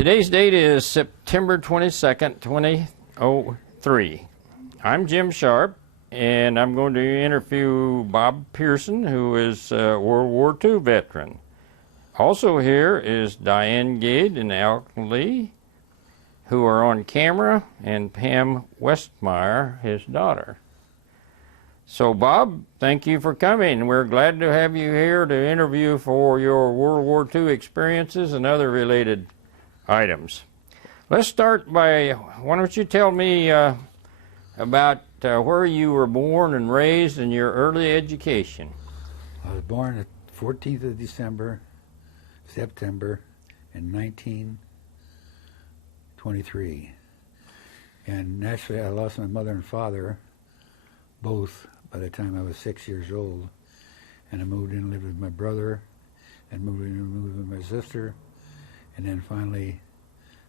Today's date is September 22nd, 2003. I'm Jim Sharp, and I'm going to interview Bob Pearson, who is a World War II veteran. Also here is Diane Gade and Al Lee, who are on camera, and Pam Westmeyer, his daughter. So Bob, thank you for coming. We're glad to have you here to interview for your World War II experiences and other related items. Let's start by, why don't you tell me about where you were born and raised and your early education. I was born the 14th of December, September in 1923. And naturally I lost my mother and father, both by the time I was 6 years old. And I moved in and lived with my brother, and moved in and moved with my sister. And then finally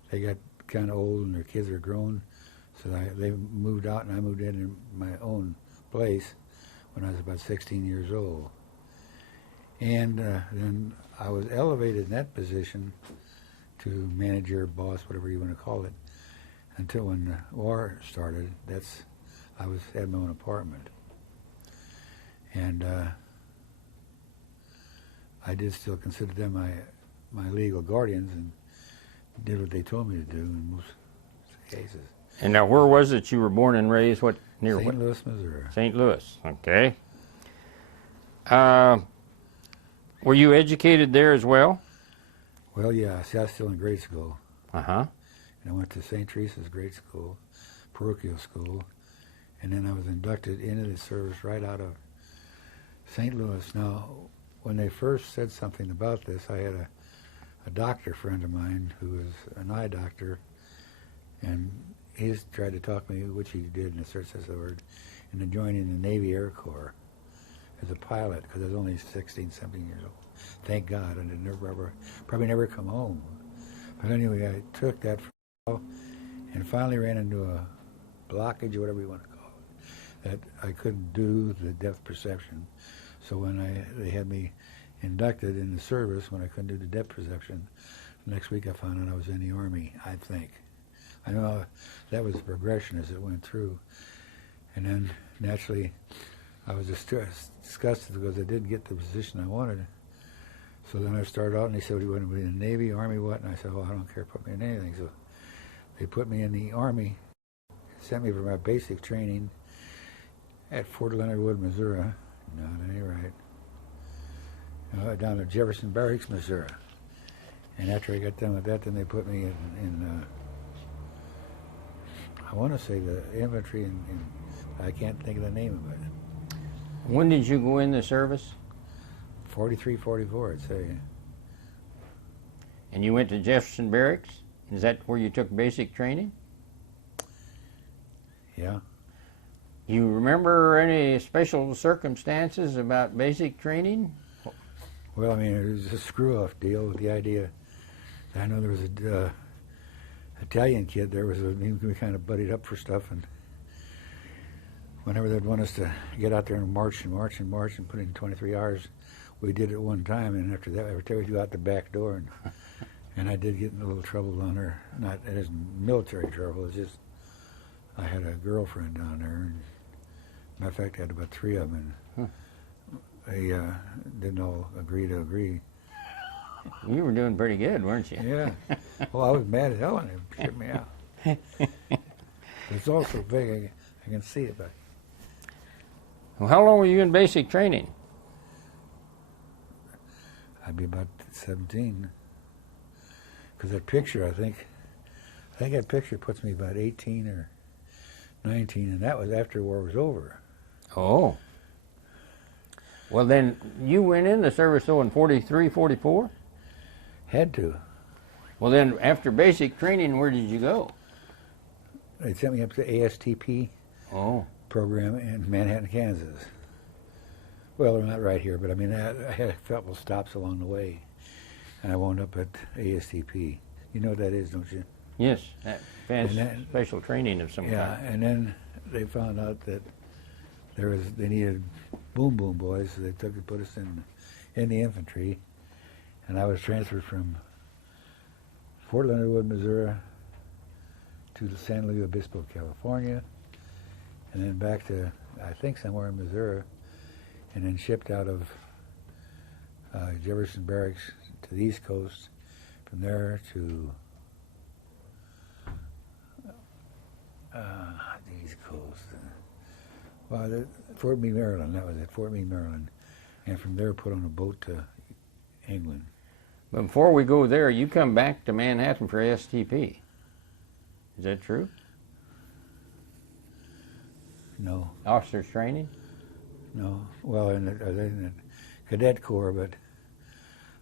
they got kind of old and their kids are grown. So they moved out and I moved in my own place when I was about 16 years old. And then I was elevated in that position to manager, boss, whatever you want to call it, until when the war started. I had my own apartment. And I did still consider them my legal guardians and did what they told me to do in most cases. And now where was it you were born and raised? What, near St. Louis, Missouri. St. Louis, okay. Were you educated there as well? Well, yeah. See, I was still in grade school. Uh-huh. And I went to St. Teresa's grade school, parochial school, and then I was inducted into the service right out of St. Louis. Now, when they first said something about this, I had a doctor friend of mine who was an eye doctor, and he's tried to talk me, which he did in a search as the word, into joining the Navy Air Corps as a pilot, because I was only 16, 17 years old. Thank God, and I'd probably never come home. But anyway, I took that for a while, and finally ran into a blockage, or whatever you want to call it, that I couldn't do the depth perception. So when they had me inducted in the service, when I couldn't do the depth perception, next week I found out I was in the Army, I think. I know that was the progression as it went through. And then, naturally, I was disgusted because I didn't get the position I wanted. So then I started out, and they said, "Do you want to be in the Navy, Army, what?" And I said, "Oh, I don't care, put me in anything." So they put me in the Army, sent me for my basic training at Fort Leonard Wood, Missouri. No, that ain't right. Down at Jefferson Barracks, Missouri. And after I got done with that, then they put me in I want to say the infantry, I can't think of the name of it. When did you go in the service? 43, 44, I'd say. And you went to Jefferson Barracks? Is that where you took basic training? Yeah. You remember any special circumstances about basic training? Well, I mean, it was a screw-off deal with the idea. I know there was a Italian kid there, we kind of buddied up for stuff, and whenever they'd want us to get out there and march and put in 23 hours, we did it one time, and after that, every time we'd go out the back door, and I did get in a little trouble down there. It isn't military trouble, it's just I had a girlfriend down there, and matter of fact, I had about 3 of them, and they didn't all agree to agree. You were doing pretty good, weren't you? Yeah. Well, I was mad as hell when they shipped me out. It's all so big, I can see it, but... Well, how long were you in basic training? I'd be about 17. Because that picture, I think that picture puts me about 18 or 19, and that was after the war was over. Oh. Well, then, you went in the service, though, in 43, 44? Had to. Well, then, after basic training, where did you go? They sent me up to ASTP program in Manhattan, Kansas. Well, they're not right here, but I mean, I had a couple stops along the way, and I wound up at ASTP. You know what that is, don't you? Yes, special training of some kind. Yeah, and then they found out that they needed boom boys, so they put us in the infantry, and I was transferred from Fort Leonard Wood, Missouri, to San Luis Obispo, California, and then back to, I think, somewhere in Missouri, and then shipped out of Jefferson Barracks to the East Coast, from there to the East Coast. Fort Meade, Maryland, that was it, Fort Meade, Maryland. And from there put on a boat to England. But before we go there, you come back to Manhattan for STP. Is that true? No. Officers training? No. Well, in the Cadet Corps, but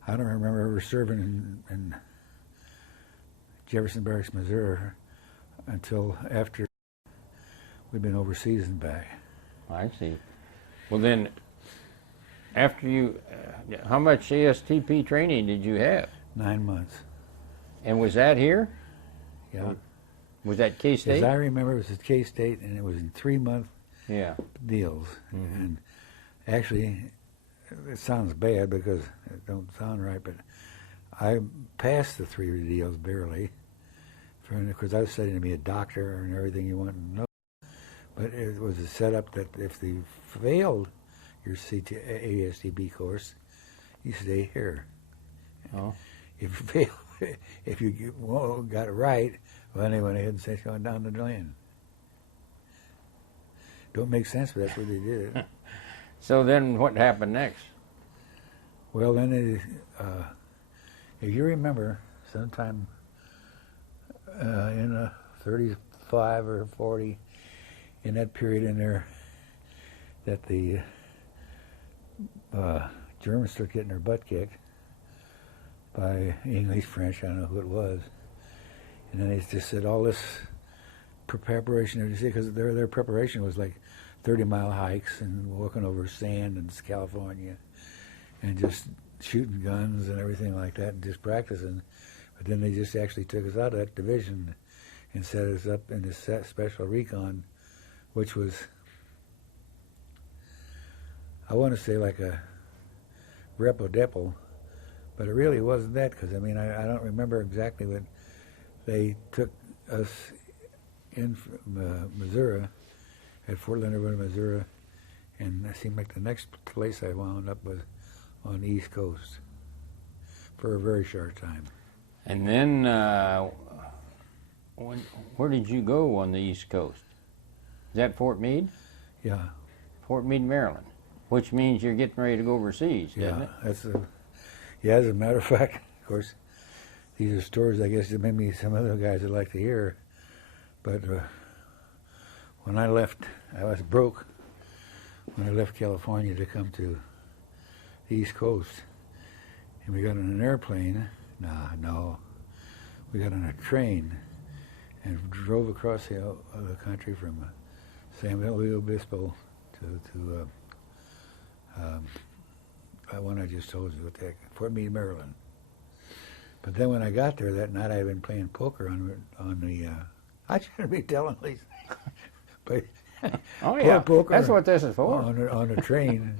I don't remember ever serving in Jefferson Barracks, Missouri, until after we'd been overseas and back. I see. Well, then, after you, how much ASTP training did you have? 9 months. And was that here? Yeah. Was that K-State? As I remember, it was at K-State, and it was in 3-month deals. Mm-hmm. And actually, it sounds bad because it don't sound right, but I passed the 3 deals barely, because I was studying to be a doctor and everything you want to know. But it was a setup that if you failed your ASTB course, you stay here. Oh. If you failed, if you got it right, well, they went ahead and sent you on down the drain. Don't make sense, but that's what they did. So then what happened next? Well, then, if you remember, sometime in 35 or 40, in that period in there, that the Germans started getting their butt kicked by English, French, I don't know who it was. And then they just said all this preparation, because their preparation was like 30-mile hikes and walking over sand in California and just shooting guns and everything like that and just practicing. But then they just actually took us out of that division and set us up in this special recon, which was, I want to say like a repo-depo, but it really wasn't that, because I mean, I don't remember exactly what they took us in from Missouri, at Fort Leonard Wood, Missouri, and it seemed like the next place I wound up was on the East Coast for a very short time. And then, where did you go on the East Coast? Is that Fort Meade? Yeah. Fort Meade, Maryland, which means you're getting ready to go overseas, doesn't it? As a matter of fact, of course, these are stories I guess that maybe some other guys would like to hear, but when I left, I was broke when I left California to come to the East Coast, and we got on an airplane. We got on a train and drove across the country from San Luis Obispo to one I just told you, Fort Meade, Maryland. But then when I got there that night, I had been playing poker on the. I shouldn't be telling these, but oh yeah, poker. That's what this is for. On a train,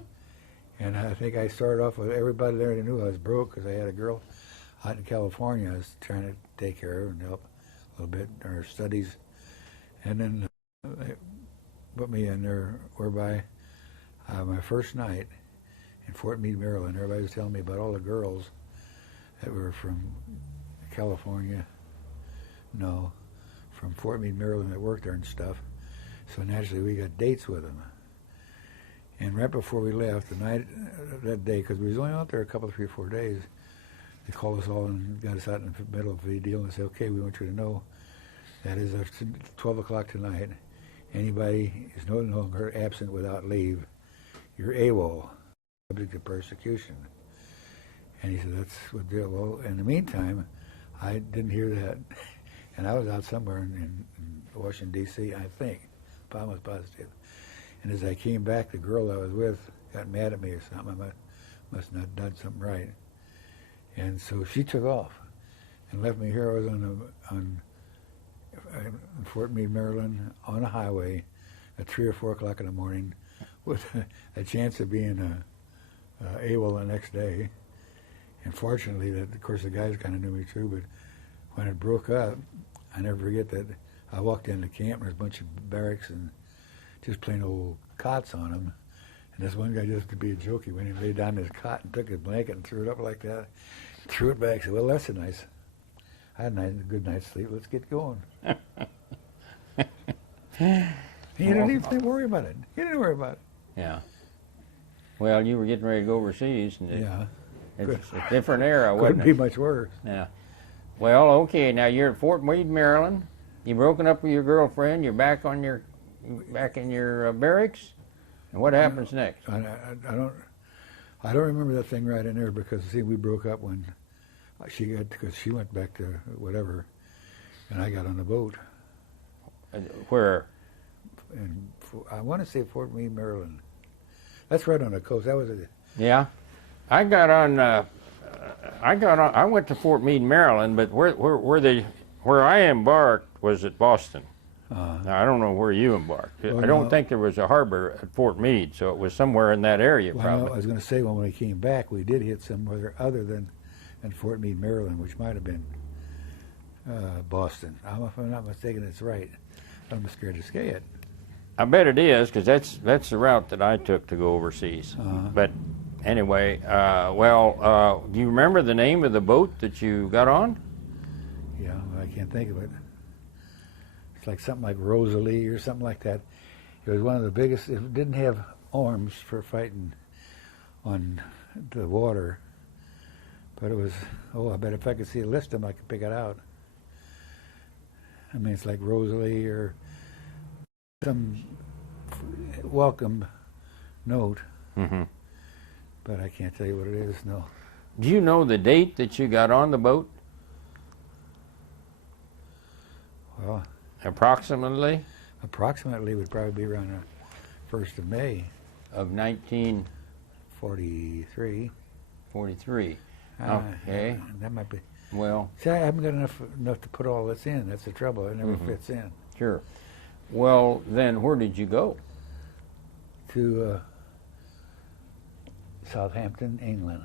and I think I started off with everybody there. They knew I was broke because I had a girl out in California I was trying to take care of and help a little bit in her studies, and then they put me in there whereby my first night in Fort Meade, Maryland, everybody was telling me about all the girls that were from California, from Fort Meade, Maryland, that worked there and stuff. So naturally we got dates with them. And right before we left, the night, that day, because we was only out there a couple, 3 or 4 days, they called us all and got us out in the middle of the deal and said, okay, we want you to know that is at 12 o'clock tonight, anybody is no longer absent without leave. You're AWOL, subject to persecution. And he said, that's what they're, well, in the meantime, I didn't hear that. And I was out somewhere in Washington, D.C., I think, if I was positive. And as I came back, the girl I was with got mad at me or something. I must not have done something right. And so she took off and left me here. I was on Fort Meade, Maryland, on a highway at 3 or 4 o'clock in the morning with a chance of being AWOL the next day. And fortunately, of course, the guys kind of knew me too, but when it broke up, I never forget that I walked into camp and there's a bunch of barracks and just plain old cots on them. And this one guy, just to be a joke, he went and laid down his cot and took his blanket and threw it up like that. Threw it back. Said, "Well, that's I had a good night's sleep. Let's get going." He didn't even worry about it. He didn't worry about it. Yeah. Well, you were getting ready to go overseas, and Yeah. it's a different era, wasn't Couldn't it? be much worse. Yeah. Well, okay. Now you're at Fort Meade, Maryland. You broken up with your girlfriend. You're back in your barracks. And what happens next? I don't remember that thing right in there because see, we broke up when because she went back to whatever, and I got on the boat. Where? And I want to say Fort Meade, Maryland. That's right on the coast. That was Yeah. I got on. I went to Fort Meade, Maryland, but where I embarked was at Boston. Now, I don't know where you embarked. Well, I don't no. think there was a harbor at Fort Meade, so it was somewhere in that area, Well, probably. I was going to say when we came back, we did hit somewhere other than Fort Meade, Maryland, which might have been Boston. If I'm not mistaken, it's right. I'm scared to say it. I bet it is, because that's the route that I took to go overseas. But anyway, do you remember the name of the boat that you got on? Yeah, I can't think of it. It's like something like Rosalie or something like that. It was one of the biggest. It didn't have arms for fighting on the water, but it was. Oh, I bet if I could see a list of them, I could pick it out. I mean, it's like Rosalie or some welcome note, but I can't tell you what it is. No. Do you know the date that you got on the boat? Well, Approximately? approximately would probably be around the 1st of May, Of 1943. 43. Okay. That might be. Well, See, I haven't got enough to put all this in. That's the trouble. It never fits in. sure. Well, then where did you go? To Southampton, England.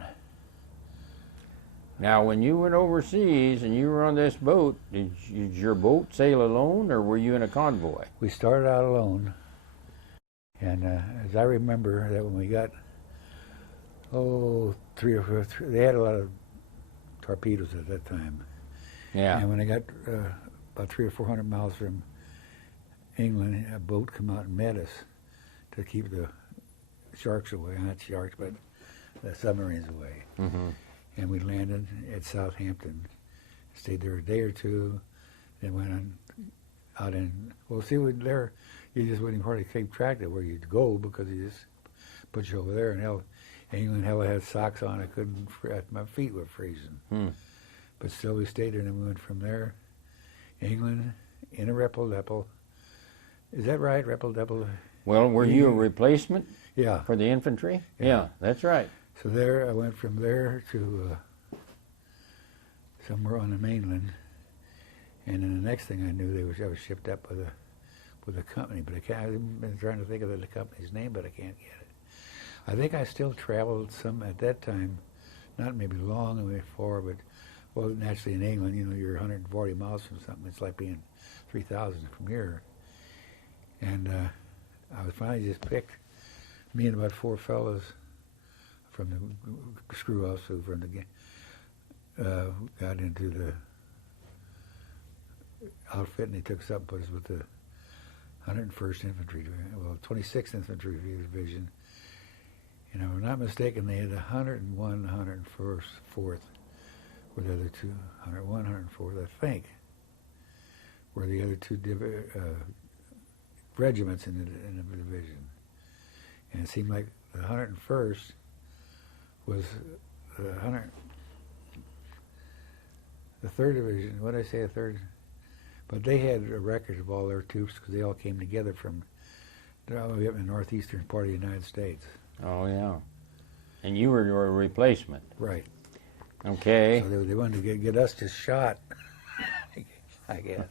Now, when you went overseas and you were on this boat, did your boat sail alone, or were you in a convoy? We started out alone, and as I remember that when we got, 3 or 4, they had a lot of torpedoes at that time. Yeah. And when they got about 300 or 400 miles from England, a boat come out and met us to keep the sharks away. Not sharks, but the submarines away. And we landed at Southampton, stayed there a day or two, then went on out in, well, see, there, you just wouldn't hardly keep track of where you'd go because you just put you over there. And England hell had socks on. I couldn't, my feet were freezing. But still we stayed there, and then we went from there, England, in a Repple-Depple. Is that right, Repple-Depple? Well, were you a replacement Yeah. for the infantry? Yeah, that's right. So there, I went from there to somewhere on the mainland, and then the next thing I knew, I was shipped up with a company, but I've been trying to think of the company's name, but I can't get it. I think I still traveled some at that time, not maybe long and way far, but well, naturally in England, you're 140 miles from something. It's like being 3,000 from here, and I was finally just picked. Me and about 4 fellows from the screw offs who from the got into the outfit, and they took us up and put us with the 101st Infantry, 26th Infantry Division. And if I'm not mistaken, they had 101, 101st, 4th, were the other two, 101, 104th, I think, were the other two regiments in the division. And it seemed like the 101st was the 3rd Division. What did I say, a 3rd? But they had a record of all their troops because they all came together from all the way up in the northeastern part of the United States. Oh, yeah. And you were a replacement. Right. Okay. So they wanted to get us just shot, I guess.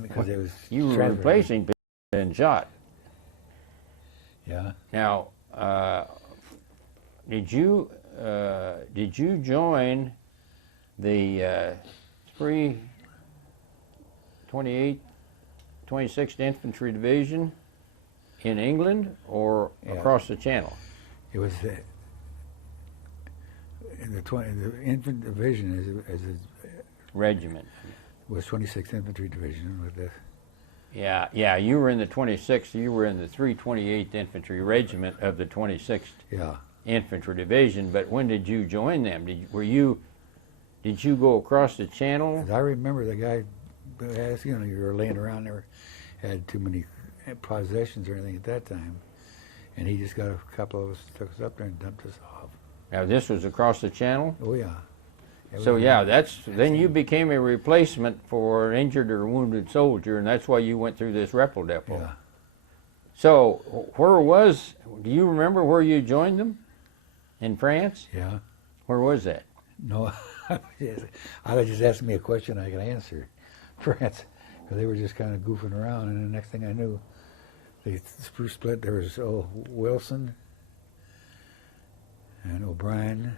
Because it was You were replacing people and shot. Yeah. Now, did you join the Free 28th, 26th Infantry Division in England or Yeah. across the Channel? It was in the infant division Regiment. was 26th Infantry Division with the. Yeah, you were in the 26th, you were in the 328th Infantry Regiment of the 26th Yeah. Infantry Division, but when did you join them? Did you go across the Channel? 'Cause I remember the guy asked, you were laying around there, had too many possessions or anything at that time, and he just got a couple of us, took us up there and dumped us off. Now this was across the Channel? Oh yeah. So yeah, then you became a replacement for an injured or wounded soldier, and that's why you went through this Repel Depot. Yeah. So do you remember where you joined them? In France? Yeah. Where was that? No, I just asked me a question I could answer. France, because they were just kind of goofing around, and the next thing I knew, they split. There was Wilson and O'Brien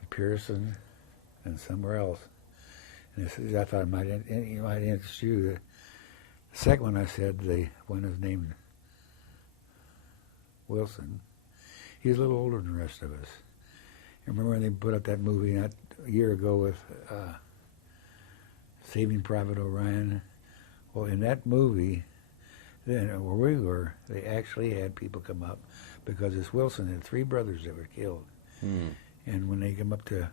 and Pearson and somewhere else. And I thought it might interest you. The second one I said, the one was named Wilson. He was a little older than the rest of us. I remember when they put up that movie not a year ago with Saving Private Orion. Well, in that movie, then where we were, they actually had people come up because this Wilson had 3 brothers that were killed. Hmm. And when they come up to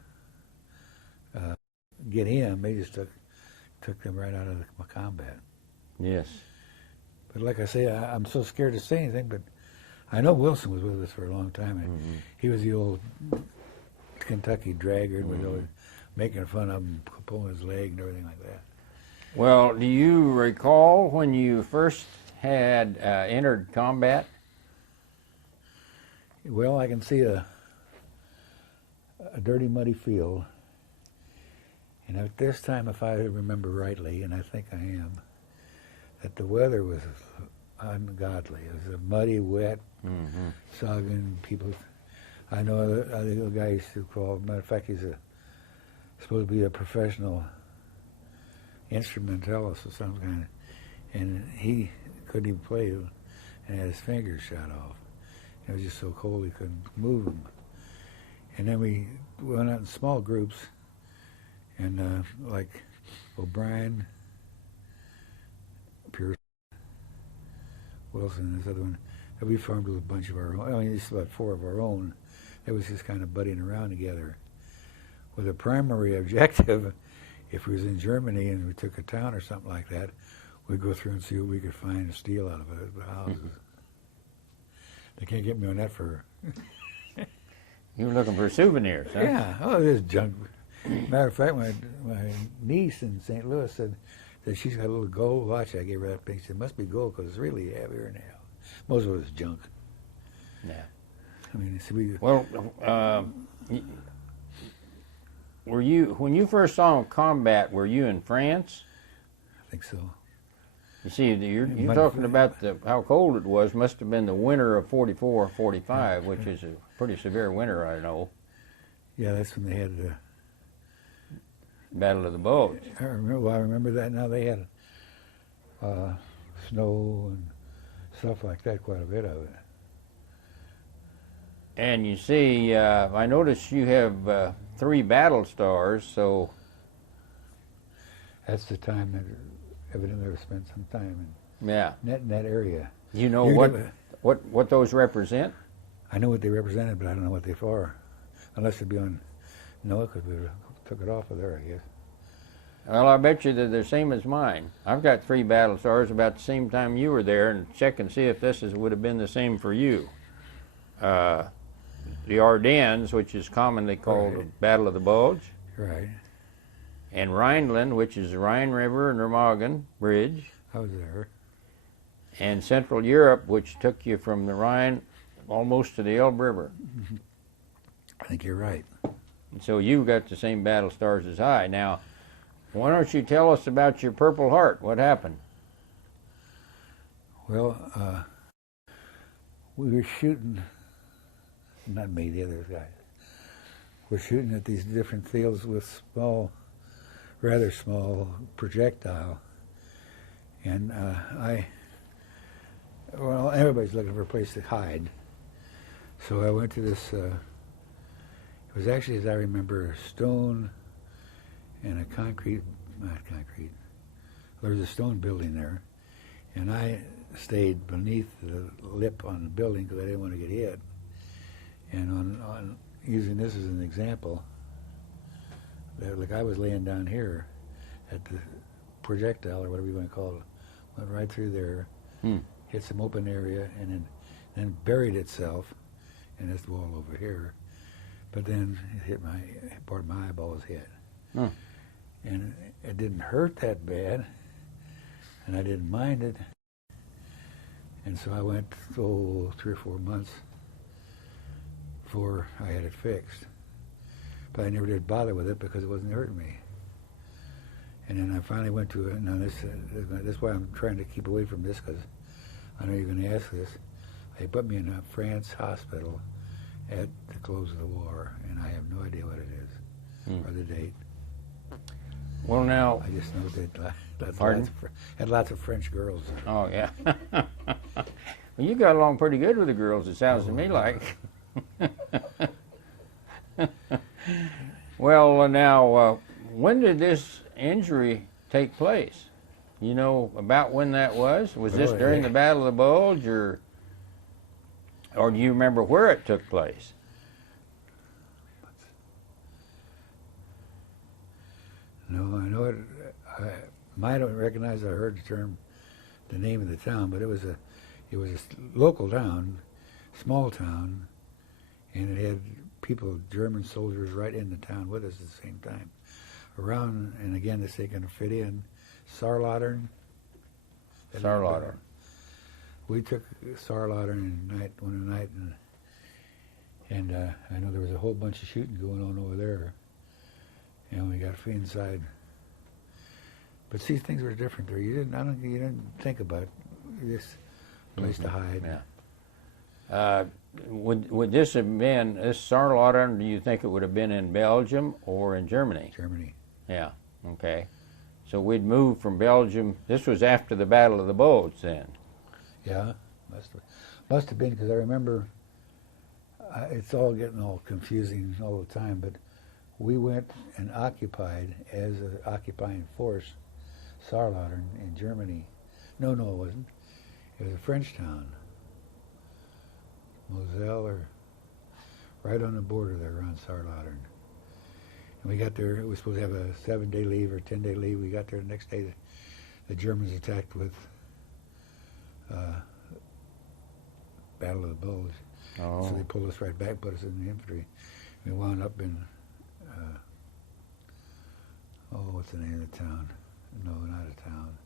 get him, they just took them right out of the combat. Yes. But like I say, I'm so scared to say anything, but I know Wilson was with us for a long time. Mm-hmm. He was the old Kentucky dragger and was always making fun of him, pulling his leg and everything like that. Well, do you recall when you first had entered combat? Well, I can see a dirty, muddy field. And at this time, if I remember rightly, and I think I am, that the weather was ungodly. It was muddy, wet, soggy. People, I know a guy used to call, matter of fact, he's supposed to be a professional instrumentalist of some kind, and he couldn't even play and had his fingers shot off. It was just so cold he couldn't move them. And then we went out in small groups, and like O'Brien, Pearson, Wilson, and this other one, and we formed with a bunch of our own. I mean, just about 4 of our own. It was just kind of buddying around together with a primary objective. If we was in Germany and we took a town or something like that, we'd go through and see what we could find and steal out of it, the houses. They can't get me on that for... You were looking for souvenirs, huh? Yeah, oh, this junk. Matter of fact, my niece in St. Louis said that she's got a little gold watch. I gave her that picture. It must be gold because it's really heavier now. Most of it is junk. Yeah. I mean, it's Well, were you, when you first saw him combat, were you in France? I think so. You see, you're talking about how cold it was. Must have been the winter of 44, 45, which is a pretty severe winter, I know. Yeah, that's when they had the Battle of the Bulge. I remember that now. They had snow and stuff like that, quite a bit of it. And you see, I noticed you have 3 battle stars, so... That's the time that evidently I spent some time Yeah. in that area. You know what those represent? I know what they represented, but I don't know what they for. Unless it'd be on NOAA, because we took it off of there, I guess. Well, I bet you that they're the same as mine. I've got 3 battle stars about the same time you were there, and check and see if would have been the same for you. The Ardennes, which is commonly called the Battle of the Bulge. Right. And Rhineland, which is the Rhine River and Remagen Bridge. I was there. And Central Europe, which took you from the Rhine almost to the Elbe River. I think you're right. And so you got the same battle stars as I. Now, why don't you tell us about your Purple Heart? What happened? Well, we were shooting, not me, the other guys. We're shooting at these different fields with small rather small projectile. And well, everybody's looking for a place to hide. So I went to this, it was actually, as I remember, a stone and a not concrete, there was a stone building there. And I stayed beneath the lip on the building because I didn't want to get hit. And on using this as an example, like I was laying down here at the projectile, or whatever you want to call it, went right through there, hit some open area, and then buried itself in this wall over here. But then it hit part of my eyeball was hit. And it didn't hurt that bad, and I didn't mind it. And so I went 3 or 4 months before I had it fixed. But I never did bother with it because it wasn't hurting me. And then I finally went to it. Now this is why I'm trying to keep away from this, because I know you're going to ask this. They put me in a France hospital at the close of the war, and I have no idea what it is or the date. Well, now I just know that Pardon? had lots of French girls. Oh, yeah. Well, you got along pretty good with the girls, it sounds to me like. Well, now, when did this injury take place? You know about when that was? Was this during the Battle of the Bulge, or do you remember where it took place? No, I know it. I might have recognized. I heard the name of the town, but it was a local town, small town, and it had people, German soldiers, right in the town with us at the same time. Around, and again, this ain't going to fit in, Saarlautern. Saarlautern. We took Saarlautern one night, and I know there was a whole bunch of shooting going on over there. And we got inside. But see, things were different there. You didn't think about this place to hide. Yeah. Would this have been, this Saarlautern, do you think it would have been in Belgium or in Germany? Germany. Yeah, okay. So we'd moved from Belgium. This was after the Battle of the Bulge then? Yeah, must have been, because I remember, it's all getting all confusing all the time, but we went and occupied, as an occupying force, Saarlautern in Germany. No, it wasn't. It was a French town. Moselle, or right on the border there around Saarlautern. And we got there, we were supposed to have a 7-day leave or 10-day leave. We got there the next day. The Germans attacked with Battle of the Bulge. Oh. So they pulled us right back, put us in the infantry. We wound up in, what's the name of the town? No, not a town.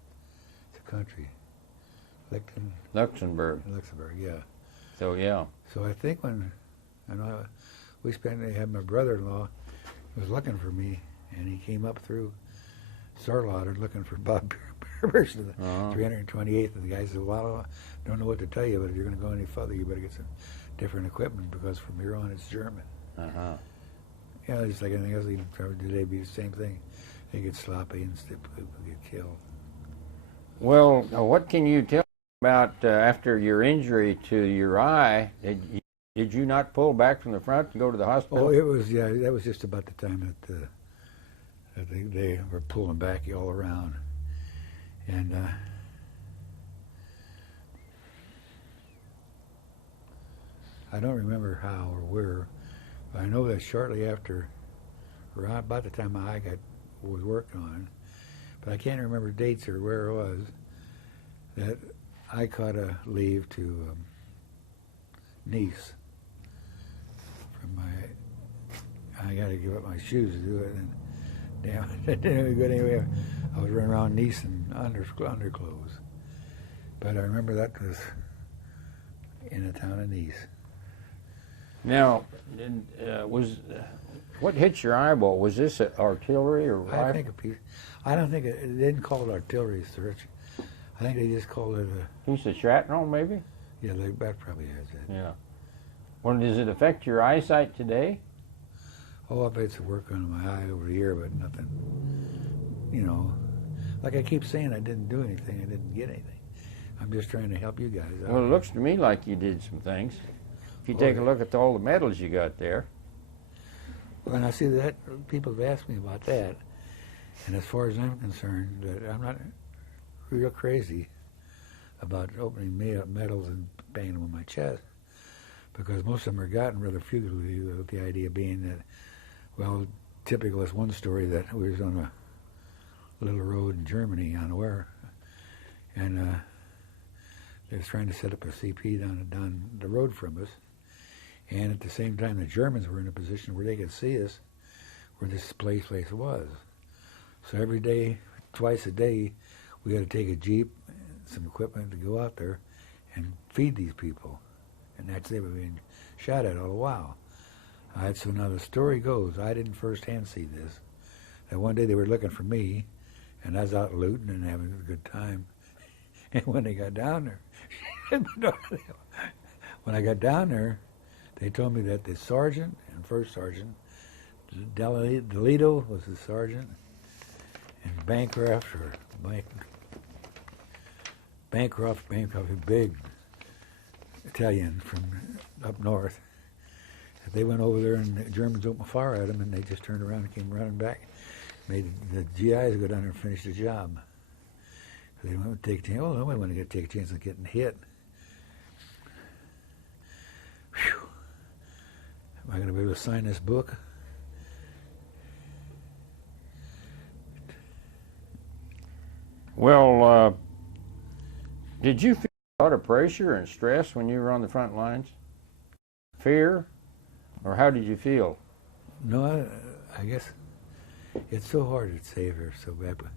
It's a country. Luxembourg. Luxembourg, yeah. So, yeah. So I think when, they had my brother-in-law was looking for me, and he came up through Saarlautern looking for Bob Pearson, the 328th, and the guy said, well, I don't know what to tell you, but if you're going to go any further, you better get some different equipment, because from here on it's German. Yeah, just like anything else, even today be the same thing. They get sloppy and people get killed. Well, what can you tell about after your injury to your eye? Did you not pull back from the front and go to the hospital? Oh, that was just about the time that they were pulling back all around. And I don't remember how or where, but I know that shortly after, around about the time my eye was working on, but I can't remember dates or where it was, that I caught a leave to Nice. I got to give up my shoes to do it, and damn, it didn't go anywhere. I was running around Nice in underclothes. But I remember that was in the town of Nice. Now, what hit your eyeball? Was this artillery or rifle? I think I don't think they didn't call it artillery search. I think they just called it a piece of shrapnel, maybe? Yeah, that probably has that. Yeah. Well, does it affect your eyesight today? Oh, I've had some work on my eye over the year, but nothing you know, like I keep saying, I didn't do anything. I didn't get anything. I'm just trying to help you guys out. Well, it looks to me like you did some things. If you take a look at all the medals you got there. Well, and I see that people have asked me about that. And as far as I'm concerned, that I'm not real crazy about opening medals and banging them on my chest, because most of them are gotten rather futilely, with the idea being that, well, typical is one story that we was on a little road in Germany, unaware, and they was trying to set up a CP down the road from us, and at the same time the Germans were in a position where they could see us, where this place was. So every day, twice a day, we had to take a Jeep, some equipment to go out there and feed these people. And that's they were being shot at all the while. So now the story goes, I didn't firsthand see this, that one day they were looking for me, and I was out looting and having a good time. And when they got down there, when I got down there, they told me that the sergeant and first sergeant, Delito was the sergeant, and Bancroft, a big Italian from up north. They went over there and the Germans opened fire at them, and they just turned around and came running back. Made the GIs go down there and finish the job. They didn't want to take a chance. Oh, nobody wanted to take a chance of getting hit. Whew. Am I going to be able to sign this book? Well, did you feel a lot of pressure and stress when you were on the front lines? Fear? Or how did you feel? No, I guess it's so hard to say her so bad, but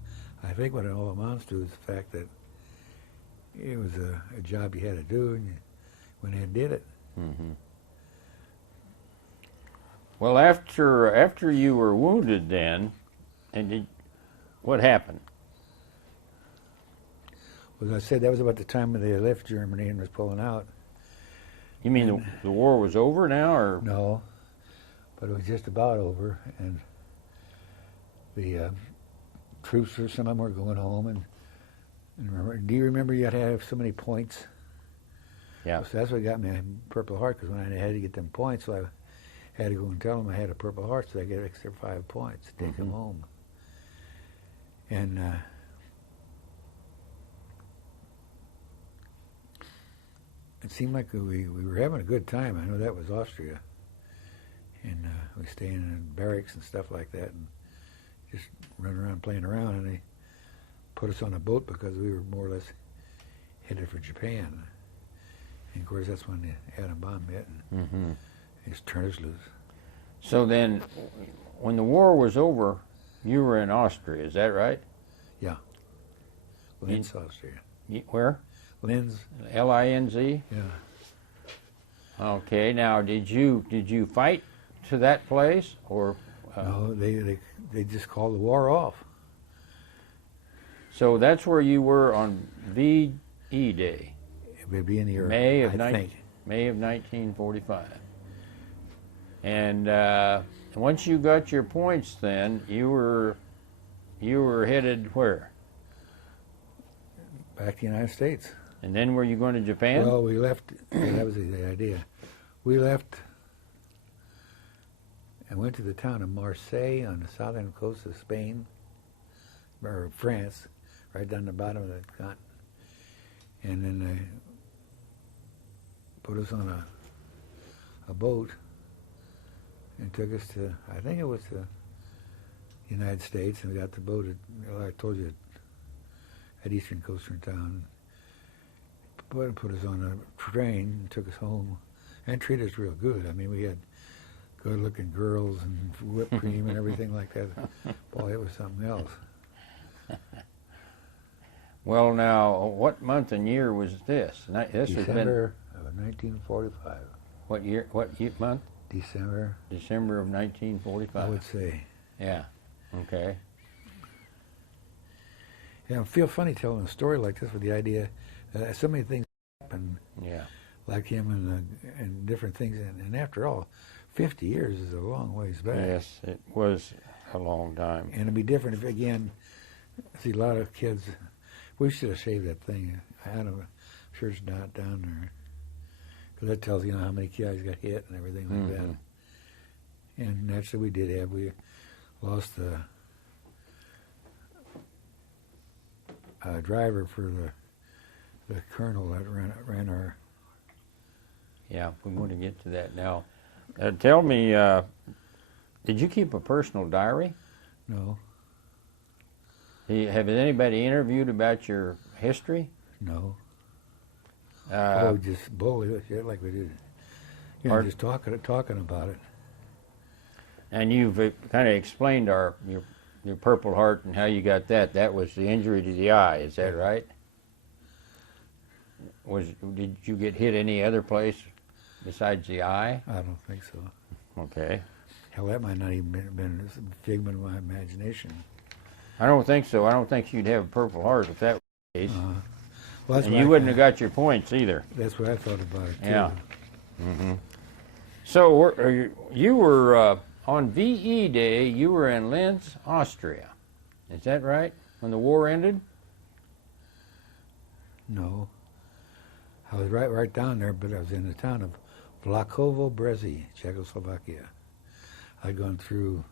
I think what it all amounts to is the fact that it was a job you had to do, and you went ahead and did it. Mm-hmm. Well, after you were wounded then, and what happened? Well, as I said, that was about the time when they left Germany and was pulling out. You mean the war was over now, or? No, but it was just about over, and the troops, or some of them were going home, and remember, do you remember you had to have so many points? Yeah. So that's what got me a Purple Heart, because when I had to get them points, so I had to go and tell them I had a Purple Heart, so I get extra 5 points to take them home. And it seemed like we were having a good time. I know that was Austria. And we stayed in barracks and stuff like that and just running around playing around. And they put us on a boat because we were more or less headed for Japan. And of course, that's when the atom bomb hit and they just turned us loose. So then, when the war was over, you were in Austria, is that right? Yeah. Linz, Austria. Where? Linz. L-I-N-Z? Yeah. Okay. Now, did you fight to that place, or? No, they just called the war off. So that's where you were on VE Day. It would be in the year May of 1945. And once you got your points, then you were headed where? Back to the United States. And then were you going to Japan? Well, we left. That was the idea. We left and went to the town of Marseille on the southern coast of Spain, or France, right down the bottom of the continent. And then they put us on a boat and took us to, I think it was the United States, and we got the boat at, like I told you, at Eastern Coastern Town. Put us on a train and took us home and treated us real good. I mean, we had good-looking girls and whipped cream and everything like that. Boy, it was something else. Well, now, what month and year was this? December of 1945. What year? What month? December. December of 1945. I would say. Yeah. Okay. Yeah, I feel funny telling a story like this with the idea that so many things happen. Yeah. Like him and different things, and after all, 50 years is a long ways back. Yes, it was a long time. And it'd be different if, again, See, a lot of kids, we should have saved that thing. I don't know, I'm sure it's not down there. Because that tells you know how many kids got hit and everything like that. And naturally we did have, we lost the driver for the colonel that ran our... Yeah, we're going to get to that now. Tell me, did you keep a personal diary? No. Have anybody interviewed about your history? No. Uh, Just bully shit like we did. You know, just talking about it. And you've kind of explained your Purple Heart and how you got that. That was the injury to the eye, is that right? Did you get hit any other place besides the eye? I don't think so. Okay. Hell, that might not even been a figment of my imagination. I don't think so. I don't think you'd have a Purple Heart if that was the case. Well, that's and what you wouldn't have got your points either. That's what I thought about it, too. Yeah. So you were on VE Day, you were in Linz, Austria. Is that right? When the war ended? No. I was right down there, but I was in the town of Vlachovo Brezi, Czechoslovakia. I'd gone through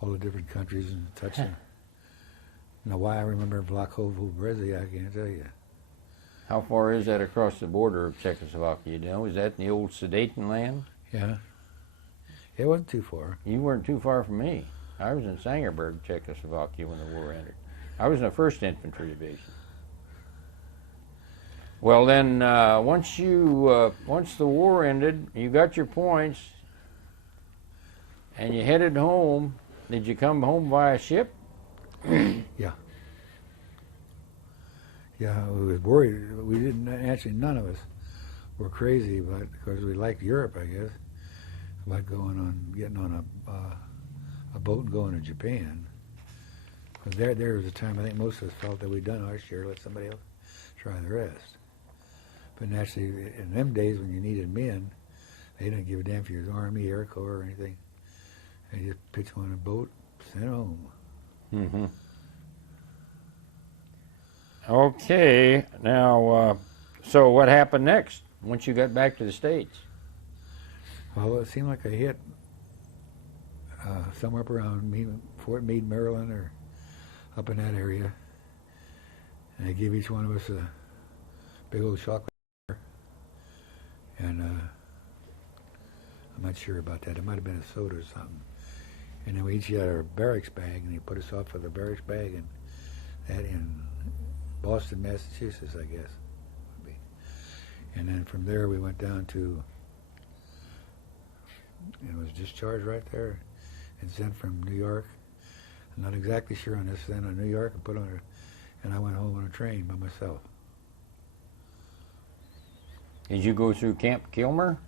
all the different countries and touched them. Now, why I remember Vlachovo Brezi, I can't tell you. How far is that across the border of Czechoslovakia? You know, is that in the old Sudetenland? Yeah. It wasn't too far. You weren't too far from me. I was in Sangerberg, Czechoslovakia when the war ended. I was in the 1st Infantry Division. Well, then, once the war ended, you got your points, and you headed home. Did you come home via ship? Yeah. Yeah, we was worried. We didn't, actually none of us were crazy, but because we liked Europe, I guess, about getting on a boat and going to Japan. Because there was a time I think most of us felt that we'd done our share, let somebody else try the rest. But naturally, in them days when you needed men, they didn't give a damn if you was Army, Air Corps, or anything. They just pitch you on a boat, sent home. Mm-hmm. Okay, now, so what happened next once you got back to the States? Well, it seemed like I hit somewhere up around Fort Meade, Maryland, or up in that area. And they gave each one of us a big old chocolate bar. And I'm not sure about that. It might have been a soda or something. And then we each had our barracks bag, and he put us off with the barracks bag, and that in Boston, Massachusetts, I guess. Would be. And then from there we went down to, and was discharged right there and sent from New York. I'm not exactly sure on this, then on New York and and I went home on a train by myself. Did you go through Camp Kilmer?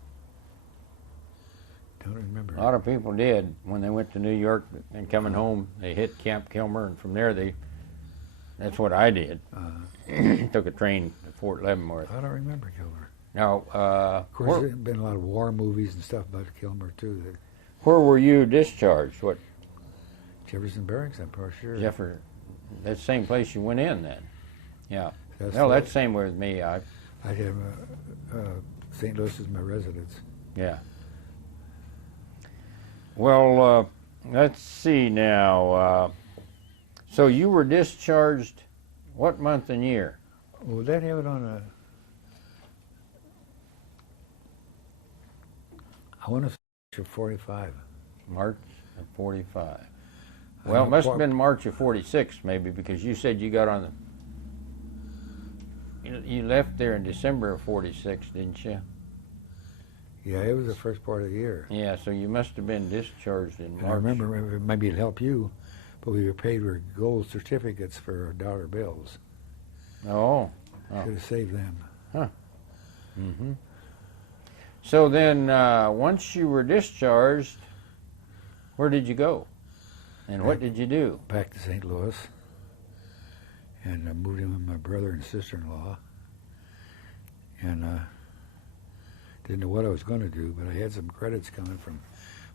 Don't remember. A lot of people did when they went to New York and coming home. They hit Camp Kilmer, and from there that's what I did. Took a train to Fort Leavenworth. I don't remember Kilmer. Now, of course, there's been a lot of war movies and stuff about Kilmer too. Where were you discharged? What? Jefferson Barracks, I'm pretty sure. Jefferson. That's the same place you went in then. Yeah. That's That's the same with me. I have St. Louis as my residence. Yeah. Well, let's see now. So you were discharged what month and year? Well, they have it on I want to say 45. March of 45. Well, it must have been March of 46 maybe, because you said you got on you left there in December of 46, didn't you? Yeah, it was the first part of the year. Yeah, so you must have been discharged in March. I remember, maybe it'd help you, but we were paid with gold certificates for dollar bills. Oh. Could have saved them. Huh. Mm-hmm. So then, once you were discharged, where did you go? And what did you do? Back to St. Louis. And I moved in with my brother and sister-in-law. And didn't know what I was going to do, but I had some credits coming from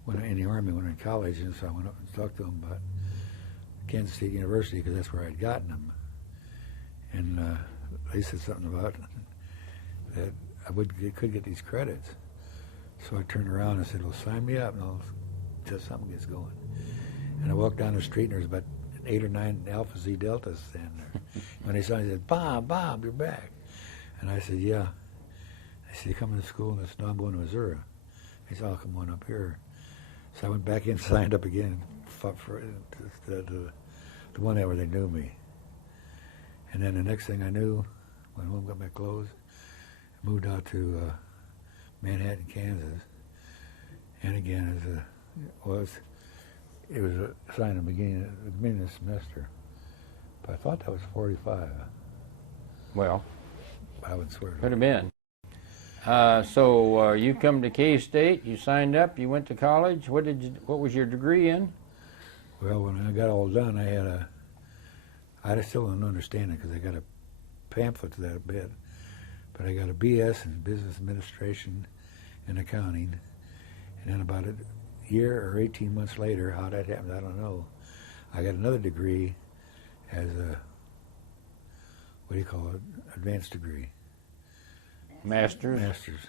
when in the Army when I was in college, and so I went up and talked to them about Kansas State University because that's where I'd gotten them. And they said something about that could get these credits. So I turned around and said, well, sign me up and I'll till something gets going. And I walked down the street and there was about 8 or 9 Alpha Z Deltas standing there. When they saw me, they said, Bob, you're back. And I said, yeah. I said, you coming to school? And I said, no, I'm going to Missouri. He said, I'll come on up here. So I went back in, signed up again, fought for the one that where they knew me. And then the next thing I knew, went home, got my clothes, moved out to Manhattan, Kansas. And again, it was a sign of the beginning of the semester. But I thought that was 45. Well, I would swear. Could have been. So you come to K-State, you signed up, you went to college. What was your degree in? Well, when I got all done, I still don't understand it because I got a pamphlet to that a bit. But I got a BS in business administration and accounting. And then about a year or 18 months later, how that happened, I don't know. I got another degree as a, what do you call it, advanced degree. Master's? Master's.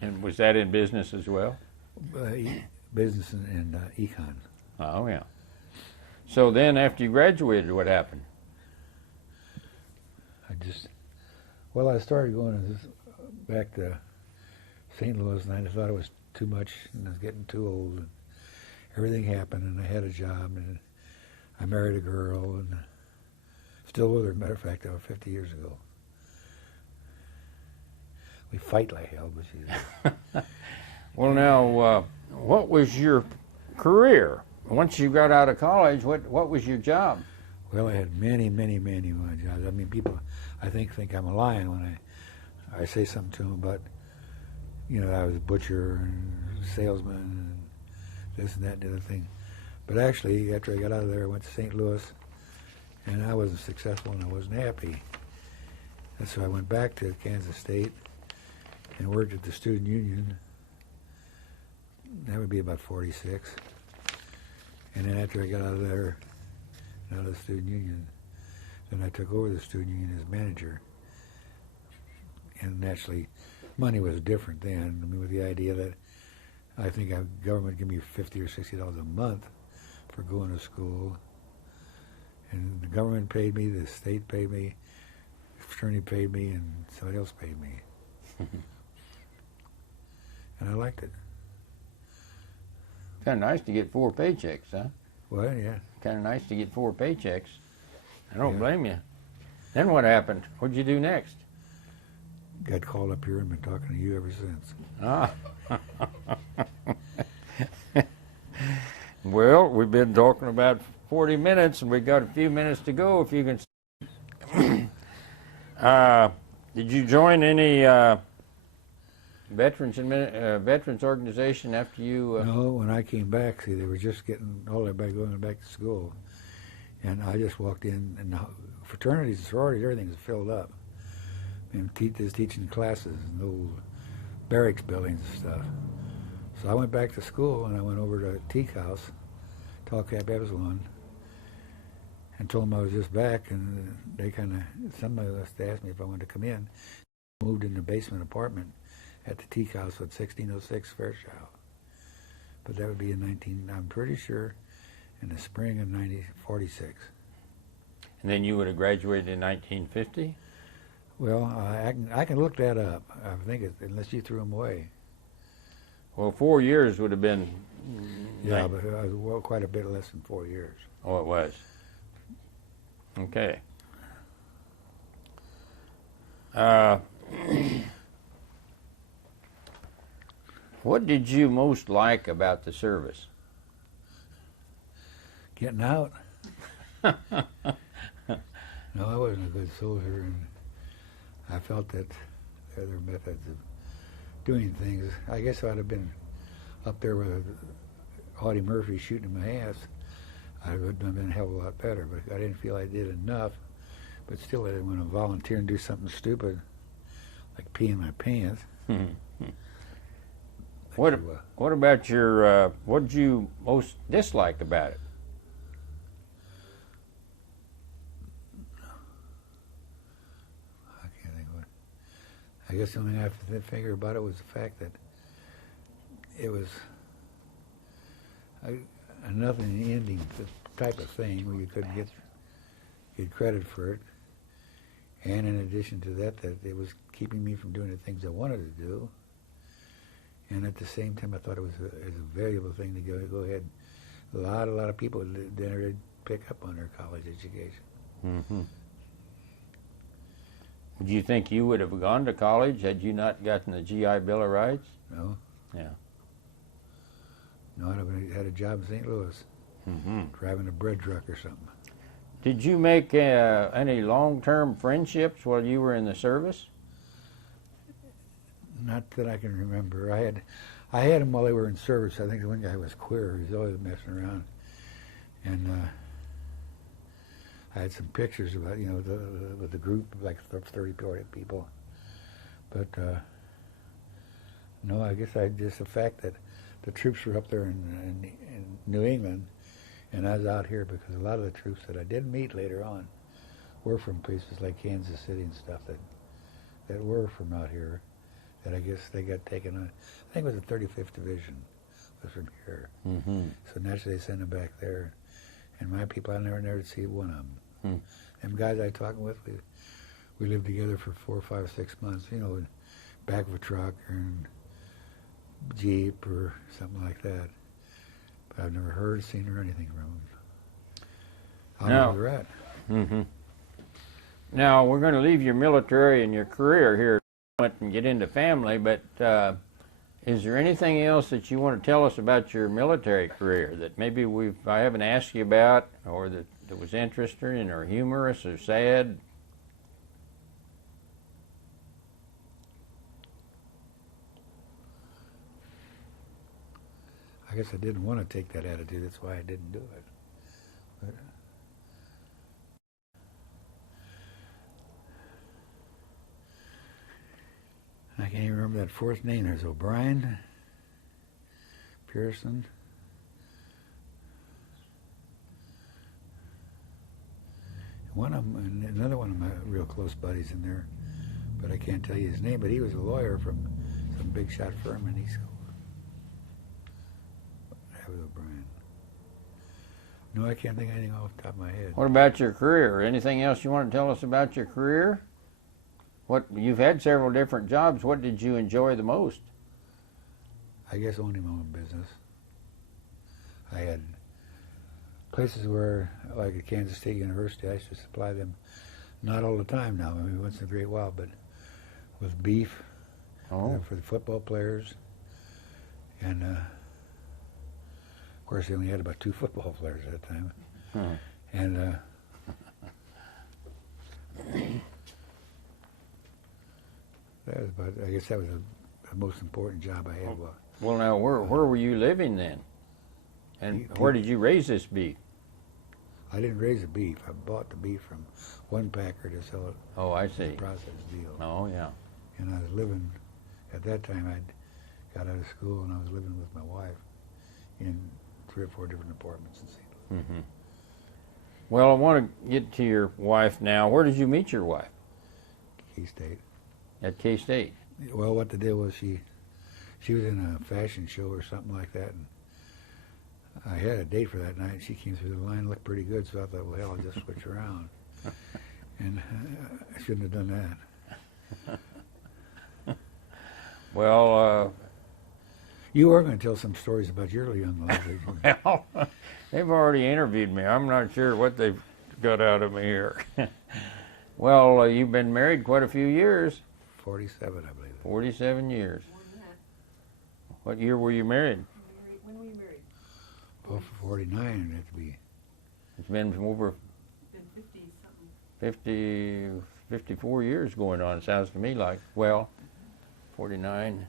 And was that in business as well? Business and econ. Oh, yeah. So then after you graduated, what happened? I started going back to St. Louis, and I thought it was too much, and I was getting too old, and everything happened, and I had a job, and I married a girl, and still with her, matter of fact, that was 50 years ago. We fight like hell, but she's... Well, now, what was your career? Once you got out of college, what was your job? Well, I had many jobs. I mean, people, I think I'm a lion when I say something to them about, I was a butcher and salesman and this and that and the other thing. But actually, after I got out of there, I went to St. Louis, and I wasn't successful and I wasn't happy. And so I went back to Kansas State and worked at the student union. That would be about 46. And then after I got out of there, out of the student union, then I took over the student union as manager. And naturally, money was different then. I mean, with the idea that I think the government gave me $50 or $60 a month for going to school. And the government paid me, the state paid me, the fraternity paid me, and somebody else paid me. And I liked it. Kind of nice to get 4 paychecks, huh? Well, yeah. Kind of nice to get 4 paychecks. I don't blame you. Then what happened? What'd you do next? Got called up here and been talking to you ever since. Ah. Well, we've been talking about 40 minutes, and we've got a few minutes to go. If you can. Did you join any veterans organization after you? No, when I came back, see, they were just getting all everybody going back to school, and I just walked in, and the fraternities and sororities, everything was filled up, and teaching classes in old barracks buildings and stuff. So I went back to school, and I went over to Teak House, Tall Cap Epsilon, and told them I was just back, and they somebody asked me if I wanted to come in. Moved in the basement apartment at the Teak House at 1606 Fairchild. But that would be I'm pretty sure, in the spring of 1946. And then you would have graduated in 1950? Well, I can look that up. I think unless you threw them away. Well, 4 years would have been... Yeah, but it was quite a bit less than 4 years. Oh, it was. Okay. What did you most like about the service? Getting out. No, I wasn't a good soldier, and I felt that other methods of doing things, I guess I'd have been up there with Audie Murphy shooting my ass. I would have been a hell of a lot better, but I didn't feel I did enough. But still, I didn't want to volunteer and do something stupid, like pee in my pants. What about your, what did you most dislike about it? I guess the only thing I have to figure about it was the fact that it was a nothing ending type of thing where you couldn't get credit for it. And in addition to that, that it was keeping me from doing the things I wanted to do. And at the same time, I thought it was a valuable thing to go ahead. A lot of people did pick up on their college education. Mm-hmm. Do you think you would have gone to college had you not gotten the GI Bill of Rights? No. Yeah. No, I'd have had a job in St. Louis, driving a bread truck or something. Did you make any long-term friendships while you were in the service? Not that I can remember. I had them while they were in service. I think the one guy was queer. He was always messing around. And I had some pictures about, with the group, like 30 people. But no, I guess just the fact that the troops were up there in New England, and I was out here because a lot of the troops that I did meet later on were from places like Kansas City and stuff that were from out here. That I guess they got taken on. I think it was the 35th Division was from here. Mm-hmm. So naturally they sent them back there. And my people, I never see one of them. Them guys I talking with, we lived together for 4, 5, 6 months, in back of a truck or in Jeep or something like that. But I've never heard, seen, or anything from them. I don't know where they're at. Mm-hmm. Now, we're going to leave your military and your career here and get into family, but is there anything else that you want to tell us about your military career that maybe I haven't asked you about, or that was interesting or humorous or sad? I guess I didn't want to take that attitude. That's why I didn't do it. But, I can't even remember that fourth name. There's O'Brien, Pearson. One of them, and another one of my real close buddies in there, but I can't tell you his name. But he was a lawyer from some big shot firm in East School. That was O'Brien. No, I can't think of anything off the top of my head. What about your career? Anything else you want to tell us about your career? You've had several different jobs. What did you enjoy the most? I guess owning my own business. I had places where, like at Kansas State University, I used to supply them, not all the time now, I mean once in a great while, but with beef for the football players. And of course they only had about 2 football players at that time. And I guess that was the most important job I had. Well, now, where were you living then? And where did you raise this beef? I didn't raise the beef. I bought the beef from one packer to sell it. Oh, I see. As a process deal. Oh, yeah. And I was living, at that time I'd got out of school and I was living with my wife in 3 or 4 different apartments in St. Louis. Mm-hmm. Well, I want to get to your wife now. Where did you meet your wife? K-State. At K-State. Well, what the deal was, she was in a fashion show or something like that, and I had a date for that night. She came through the line, looked pretty good, so I thought, well, hell, I'll just switch around. And I shouldn't have done that. Well, you are going to tell some stories about your young life. Well, they've already interviewed me. I'm not sure what they've got out of me here. Well, you've been married quite a few years. 47, I believe. 47 years. What year were you married? When were you married? Well, for 49, it'd have to be. It's been over 50-something. 54 years going on, it sounds to me like. Well, 49.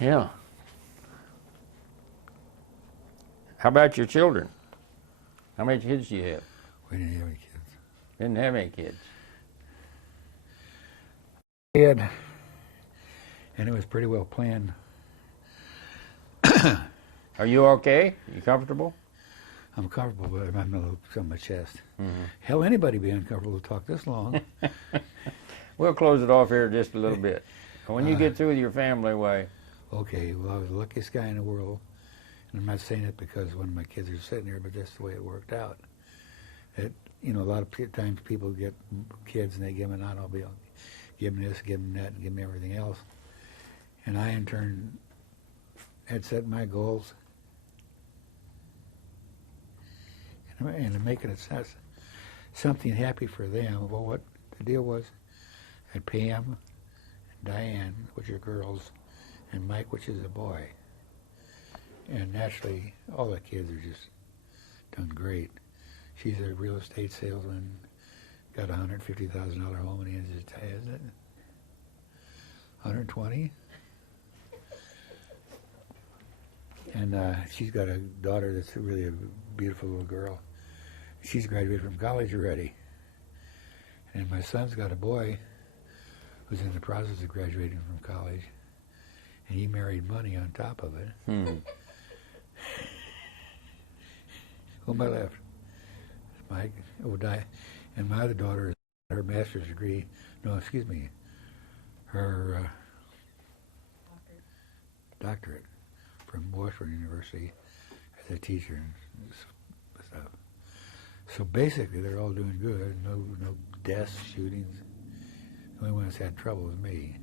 Yeah. How about your children? How many kids do you have? We didn't have any kids. Didn't have any kids. We had, and it was pretty well planned. Are you okay? You comfortable? I'm comfortable, but I'm a little on my chest. Mm-hmm. Hell, anybody be uncomfortable to talk this long. We'll close it off here just a little bit. When you get through with your family, why? Okay, well, I was the luckiest guy in the world. And I'm not saying it because one of my kids are sitting there, but that's the way it worked out. It, you know, a lot of times people get kids and they give them an automobile, give them this, give them that, and give them everything else. And I, in turn, had set my goals. And I'm making it something happy for them. Well, what the deal was, I had Pam and Diane, which are girls, and Mike, which is a boy. And naturally, all the kids are just done great. She's a real estate salesman, got a $150,000 home, and he has it 120. And she's got a daughter that's really a beautiful little girl. She's graduated from college already. And my son's got a boy who's in the process of graduating from college, and he married money on top of it. Who am I left? Mike. Oh, and my other daughter is her master's degree. No, excuse me. Her doctorate from Washington University as a teacher and stuff. So basically, they're all doing good. No deaths, shootings. The only one that's had trouble was me.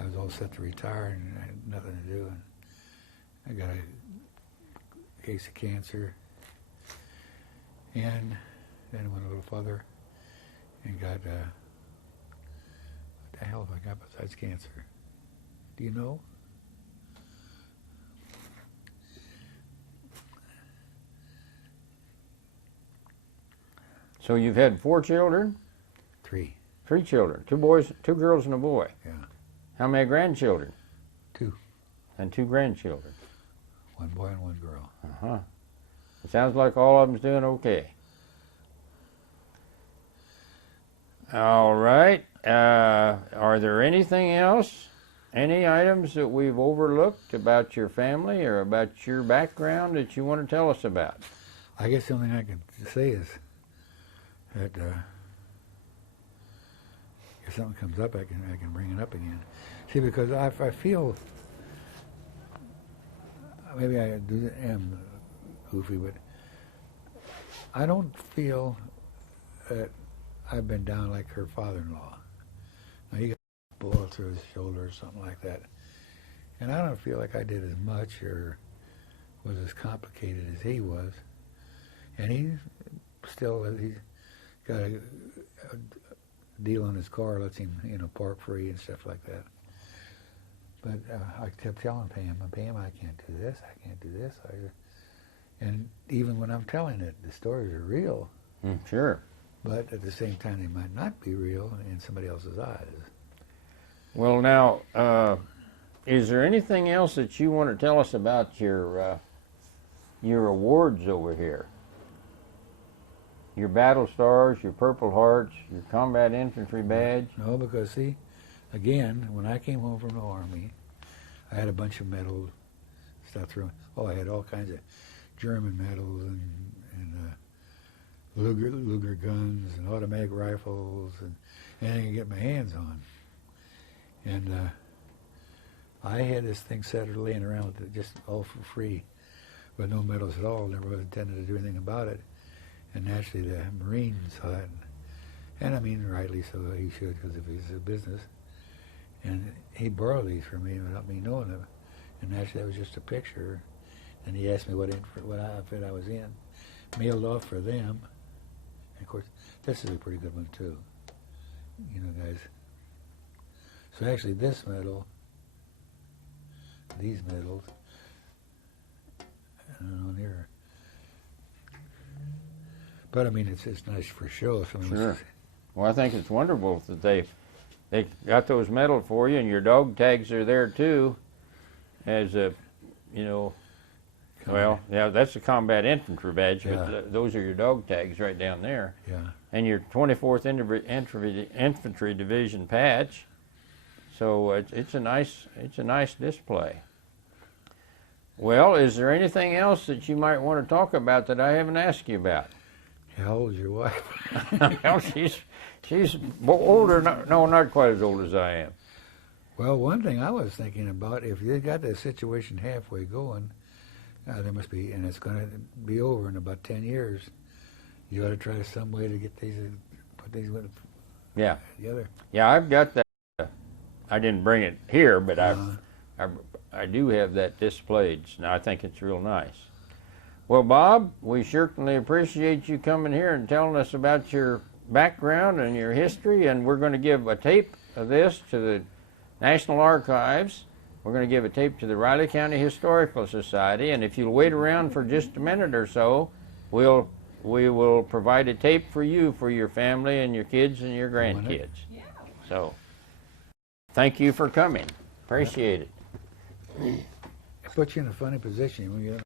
I was all set to retire and I had nothing to do. And I got a case of cancer, and then went a little further and got what the hell have I got besides cancer? Do you know? So you've had 4 children? 3. 3 children. 2 boys, 2 girls, and a boy. Yeah. How many grandchildren? 2. And 2 grandchildren. 1 boy and 1 girl. Uh-huh. It sounds like all of them's doing okay. All right. Are there anything else? Any items that we've overlooked about your family or about your background that you want to tell us about? I guess the only thing I can say is that if something comes up, I can bring it up again. See, because I feel maybe I am goofy, but I don't feel that I've been down like her father-in-law. Now, he got a bullet through his shoulder or something like that. And I don't feel like I did as much or was as complicated as he was. And he's got a deal on his car, lets him, park free and stuff like that. But I kept telling Pam, I can't do this, I can't do this. And even when I'm telling it, the stories are real. Sure. But at the same time, they might not be real in somebody else's eyes. Well, now, is there anything else that you want to tell us about your awards over here? Your battle stars, your Purple Hearts, your combat infantry badge? No, because see, again, when I came home from the Army, I had a bunch of medals stuff through. Oh, I had all kinds of German medals and Luger guns and automatic rifles and anything I could get my hands on. And I had this thing set laying around with it just all for free, with no medals at all. Never was intended to do anything about it. And naturally, the Marines saw it, and I mean, rightly so. He should, because if it's a business. And he borrowed these from me without me knowing it. And naturally, that was just a picture. And he asked me what outfit I was in, mailed off for them. And of course, this is a pretty good one too, guys. So actually, this medal, these medals, I don't know here. But I mean, it's nice for show. Sure. Well, I think it's wonderful that they got those medals for you, and your dog tags are there too, as a, well, yeah, that's a combat infantry badge, Yeah. but those are your dog tags right down there. Yeah. And your 24th Infantry Division patch. So it's a nice display. Well, is there anything else that you might want to talk about that I haven't asked you about? How old is your wife? Well, She's older, no, not quite as old as I am. Well, one thing I was thinking about, if you got this situation halfway going, there must be, and it's going to be over in about 10 years, you ought to try some way to get these, put these Yeah. together. Yeah, I've got that. I didn't bring it here, but I do have that displayed. And I think it's real nice. Well, Bob, we certainly appreciate you coming here and telling us about your background and your history, and we're going to give a tape of this to the National Archives. We're going to give a tape to the Riley County Historical Society, and if you'll wait around for just a minute or so, we will provide a tape for you, for your family and your kids and your grandkids. Yeah. So, thank you for coming. Appreciate it. It puts you in a funny position when you